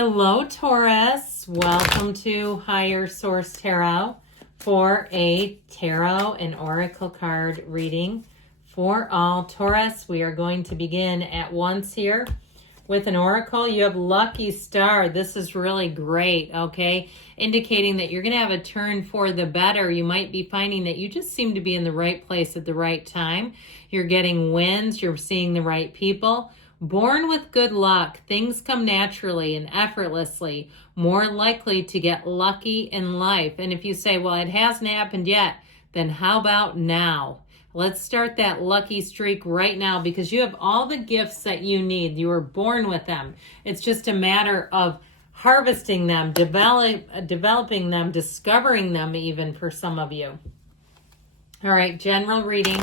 Hello, Taurus. Welcome to Higher Source Tarot for a tarot and oracle card reading for all. Taurus, we are going to begin at once here with an oracle. You have Lucky Star. This is really great, okay? Indicating that you're going to have a turn for the better. You might be finding that you just seem to be in the right place at the right time. You're getting wins. You're seeing the right people. Born with good luck, things come naturally and effortlessly, more likely to get lucky in life. And if you say, well, it hasn't happened yet, then how about now? Let's start that lucky streak right now because you have all the gifts that you need. You were born with them. It's just a matter of harvesting them, developing them, discovering them even for some of you. All right, general reading.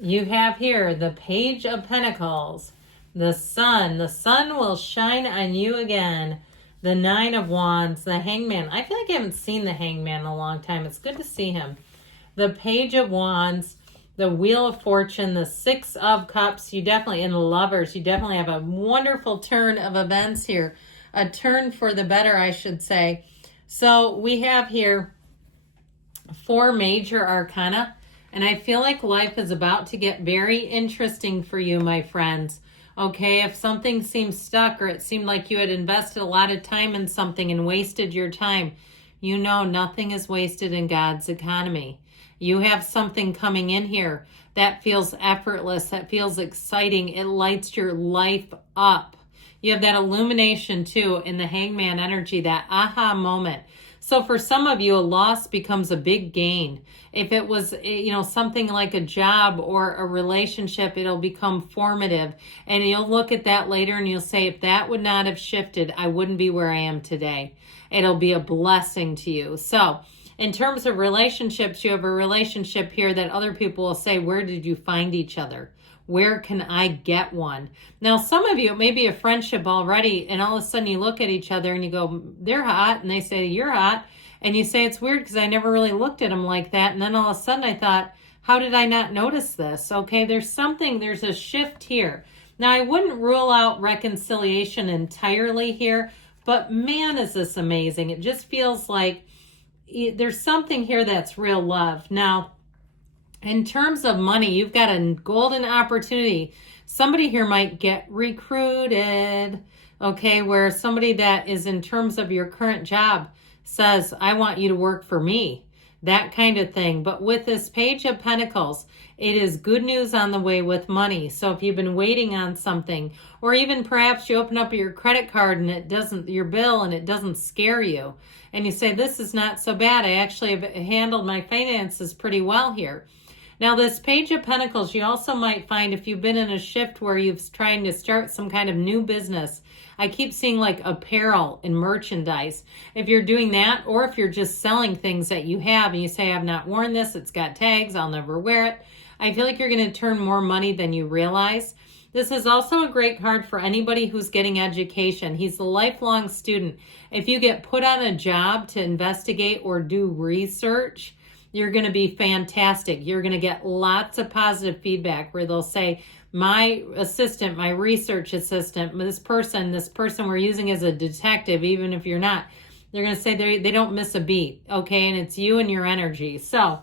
You have here the Page of Pentacles, the Sun. The sun will shine on you again. The Nine of Wands, the Hangman. I feel like I haven't seen the Hangman in a long time. It's good to see him. The Page of Wands, the Wheel of Fortune, the Six of Cups. You definitely, in Lovers, you definitely have a wonderful turn of events here. A turn for the better, I should say. So we have here 4 major arcana. And I feel like life is about to get very interesting for you, my friends. Okay, if something seems stuck or it seemed like you had invested a lot of time in something and wasted your time, you know nothing is wasted in God's economy. You have something coming in here that feels effortless, that feels exciting. It lights your life up. You have that illumination too in the Hangman energy, that aha moment. So for some of you, a loss becomes a big gain. If it was, something like a job or a relationship, it'll become formative. And you'll look at that later and you'll say, if that would not have shifted, I wouldn't be where I am today. It'll be a blessing to you. So in terms of relationships, you have a relationship here that other people will say, where did you find each other? Where can I get one? Now, some of you, it may be a friendship already, and all of a sudden you look at each other and you go, they're hot, and they say, you're hot. And you say, it's weird because I never really looked at them like that. And then all of a sudden I thought, how did I not notice this? Okay, there's a shift here. Now, I wouldn't rule out reconciliation entirely here, but man, is this amazing. It just feels like there's something here that's real love. Now, in terms of money, you've got a golden opportunity. Somebody here might get recruited, okay, where somebody that is in terms of your current job says, I want you to work for me, that kind of thing. But with this Page of Pentacles, it is good news on the way with money. So if you've been waiting on something, or even perhaps you open up your credit card and your bill and it doesn't scare you, and you say, this is not so bad. I actually have handled my finances pretty well here. Now, this Page of Pentacles, you also might find if you've been in a shift where you're trying to start some kind of new business. I keep seeing like apparel and merchandise. If you're doing that, or if you're just selling things that you have and you say, I've not worn this, it's got tags, I'll never wear it. I feel like you're going to turn more money than you realize. This is also a great card for anybody who's getting education. He's a lifelong student. If you get put on a job to investigate or do research, you're going to be fantastic. You're going to get lots of positive feedback where they'll say, my assistant, my research assistant, this person we're using as a detective, even if you're not, they're going to say they don't miss a beat, okay? And it's you and your energy. So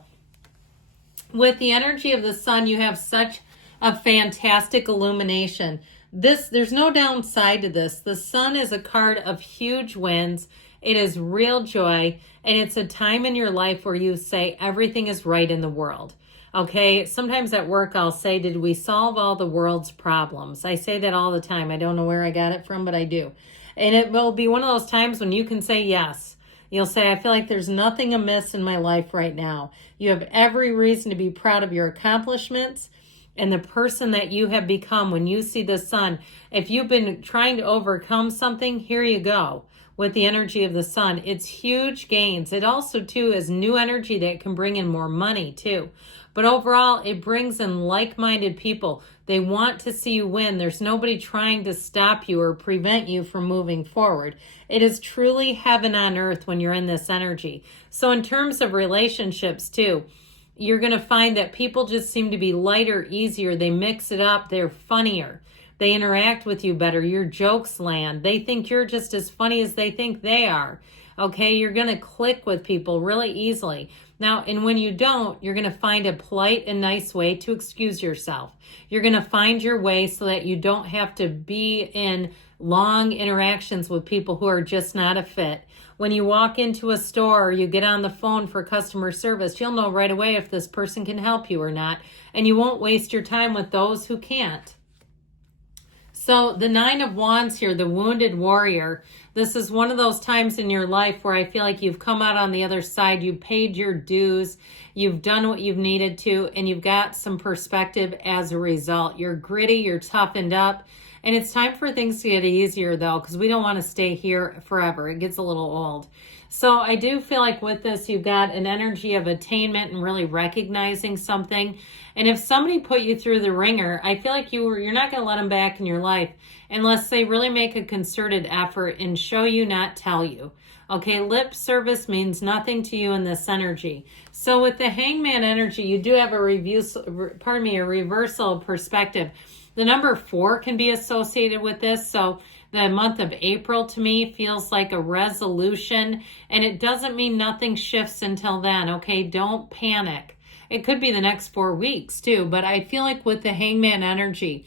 with the energy of the sun, you have such a fantastic illumination. There's no downside to this. The sun is a card of huge wins. It is real joy, and it's a time in your life where you say everything is right in the world. Okay, sometimes at work I'll say, did we solve all the world's problems? I say that all the time. I don't know where I got it from, but I do. And it will be one of those times when you can say yes. You'll say, I feel like there's nothing amiss in my life right now. You have every reason to be proud of your accomplishments and the person that you have become when you see the sun. If you've been trying to overcome something, here you go. with the energy of the sun, it's huge gains. It also, too, is new energy that can bring in more money, too. But overall, it brings in like-minded people. They want to see you win. There's nobody trying to stop you or prevent you from moving forward. It is truly heaven on earth when you're in this energy. So in terms of relationships, too, you're going to find that people just seem to be lighter, easier. They mix it up. They're funnier. They interact with you better. Your jokes land. They think you're just as funny as they think they are. Okay, you're going to click with people really easily. Now, and when you don't, you're going to find a polite and nice way to excuse yourself. You're going to find your way so that you don't have to be in long interactions with people who are just not a fit. When you walk into a store or you get on the phone for customer service, you'll know right away if this person can help you or not, and you won't waste your time with those who can't. So the Nine of Wands here, the wounded warrior, this is one of those times in your life where I feel like you've come out on the other side, you've paid your dues, you've done what you've needed to, and you've got some perspective as a result. You're gritty, you're toughened up, and it's time for things to get easier though, because we don't want to stay here forever. It gets a little old. So I do feel like with this, you've got an energy of attainment and really recognizing something. And if somebody put you through the ringer, I feel like you're not going to let them back in your life unless they really make a concerted effort and show you, not tell you. Okay, lip service means nothing to you in this energy. So with the Hangman energy, you do have a reversal of perspective. The number 4 can be associated with this. So the month of April to me feels like a resolution, and it doesn't mean nothing shifts until then. Okay, don't panic. It could be the next 4 weeks too, but I feel like with the Hangman energy,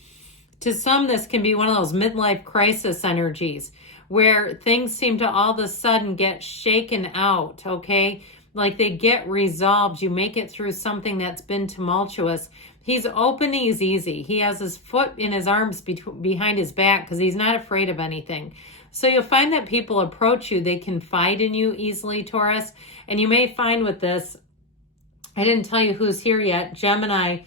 to some this can be one of those midlife crisis energies where things seem to all of a sudden get shaken out, okay? Like they get resolved. You make it through something that's been tumultuous. He's open, he's easy. He has his foot in his arms behind his back because he's not afraid of anything. So you'll find that people approach you. They confide in you easily, Taurus. And you may find with this, I didn't tell you who's here yet. Gemini,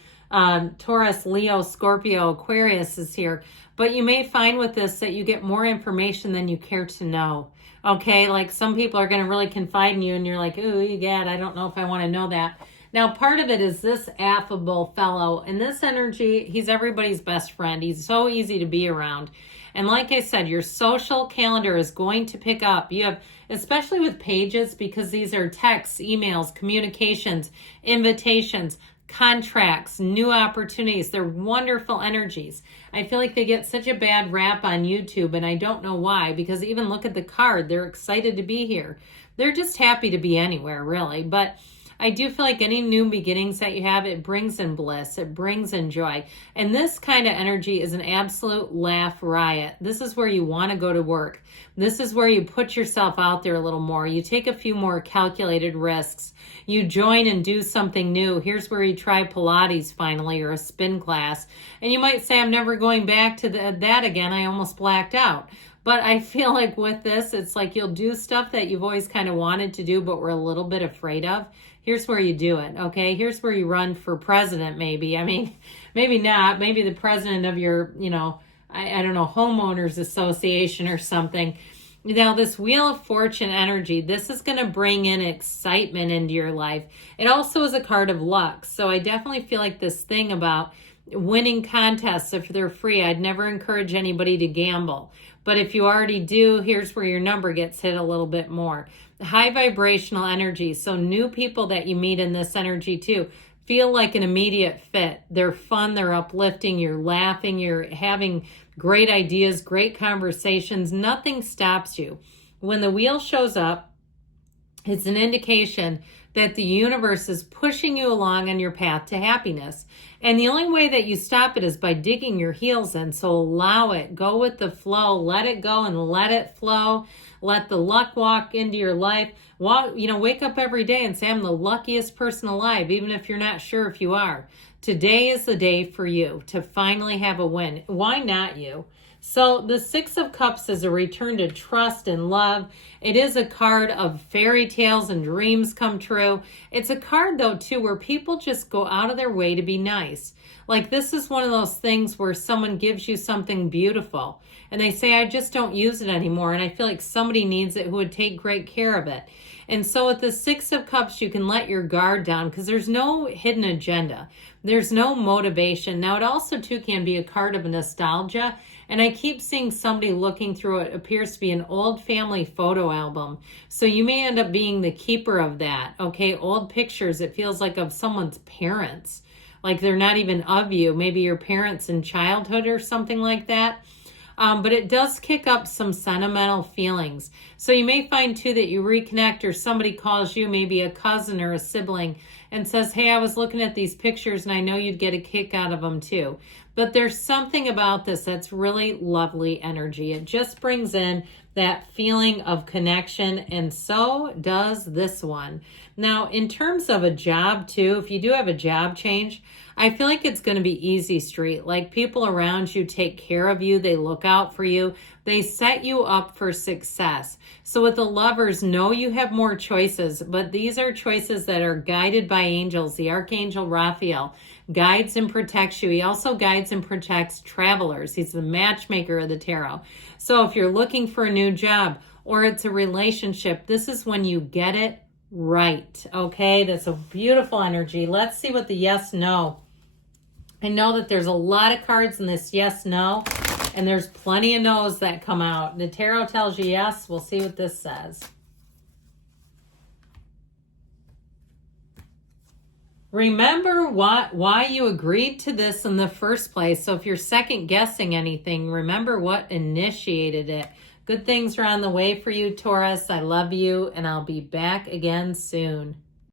Taurus, Leo, Scorpio, Aquarius is here. But you may find with this that you get more information than you care to know. Okay, like some people are going to really confide in you and you're like, ooh, egad, I don't know if I want to know that. Now, part of it is this affable fellow. And this energy, he's everybody's best friend. He's so easy to be around. And like I said, your social calendar is going to pick up. You have, especially with pages, because these are texts, emails, communications, invitations, contracts, new opportunities. They're wonderful energies. I feel like they get such a bad rap on YouTube, and I don't know why, because even look at the card. They're excited to be here. They're just happy to be anywhere, really. But I do feel like any new beginnings that you have, it brings in bliss. It brings in joy. And this kind of energy is an absolute laugh riot. This is where you want to go to work. This is where you put yourself out there a little more. You take a few more calculated risks. You join and do something new. Here's where you try Pilates finally, or a spin class. And you might say, I'm never going back to that again. I almost blacked out. But I feel like with this, it's like you'll do stuff that you've always kind of wanted to do, but were a little bit afraid of. Here's where you do it, okay? Here's where you run for president, maybe. I mean, maybe not. Maybe the president of your, I don't know, homeowners association or something. Now, this Wheel of Fortune energy, this is going to bring in excitement into your life. It also is a card of luck. So I definitely feel like this thing about winning contests, if they're free, I'd never encourage anybody to gamble. But if you already do, here's where your number gets hit a little bit more. High vibrational energy. So new people that you meet in this energy too feel like an immediate fit. They're fun, they're uplifting, you're laughing, you're having great ideas, great conversations. Nothing stops you. When the wheel shows up, it's an indication that the universe is pushing you along on your path to happiness. And the only way that you stop it is by digging your heels in. So allow it. Go with the flow. Let it go and let it flow. Let the luck walk into your life. Wake up every day and say, I'm the luckiest person alive, even if you're not sure if you are. Today is the day for you to finally have a win. Why not you? So the Six of Cups is a return to trust and love. It is a card of fairy tales and dreams come true. It's a card, though, too, where people just go out of their way to be nice. Like, this is one of those things where someone gives you something beautiful and they say, I just don't use it anymore. And I feel like somebody needs it who would take great care of it. And so with the Six of Cups, you can let your guard down because there's no hidden agenda. There's no motivation. Now, it also, too, can be a card of nostalgia. And I keep seeing somebody looking through it appears to be an old family photo album. So you may end up being the keeper of that. Okay, old pictures, it feels like of someone's parents. Like they're not even of you. Maybe your parents in childhood or something like that. But it does kick up some sentimental feelings. So you may find, too, that you reconnect or somebody calls you, maybe a cousin or a sibling, and says, hey, I was looking at these pictures and I know you'd get a kick out of them, too. But there's something about this that's really lovely energy. It just brings in that feeling of connection, and so does this one. Now, in terms of a job, too, if you do have a job change, I feel like it's going to be easy street. Like, people around you take care of you. They look out for you. They set you up for success. So with the Lovers, know you have more choices, but these are choices that are guided by angels. The Archangel Raphael guides and protects you. He also guides and protects travelers. He's the matchmaker of the tarot. So if you're looking for a new job or it's a relationship, this is when you get it right. Okay, that's a beautiful energy. Let's see what the yes, no. I know that there's a lot of cards in this yes, no, and there's plenty of no's that come out. The tarot tells you yes. We'll see what this says. Remember why you agreed to this in the first place. So if you're second guessing anything, remember what initiated it. Good things are on the way for you, Taurus. I love you, and I'll be back again soon.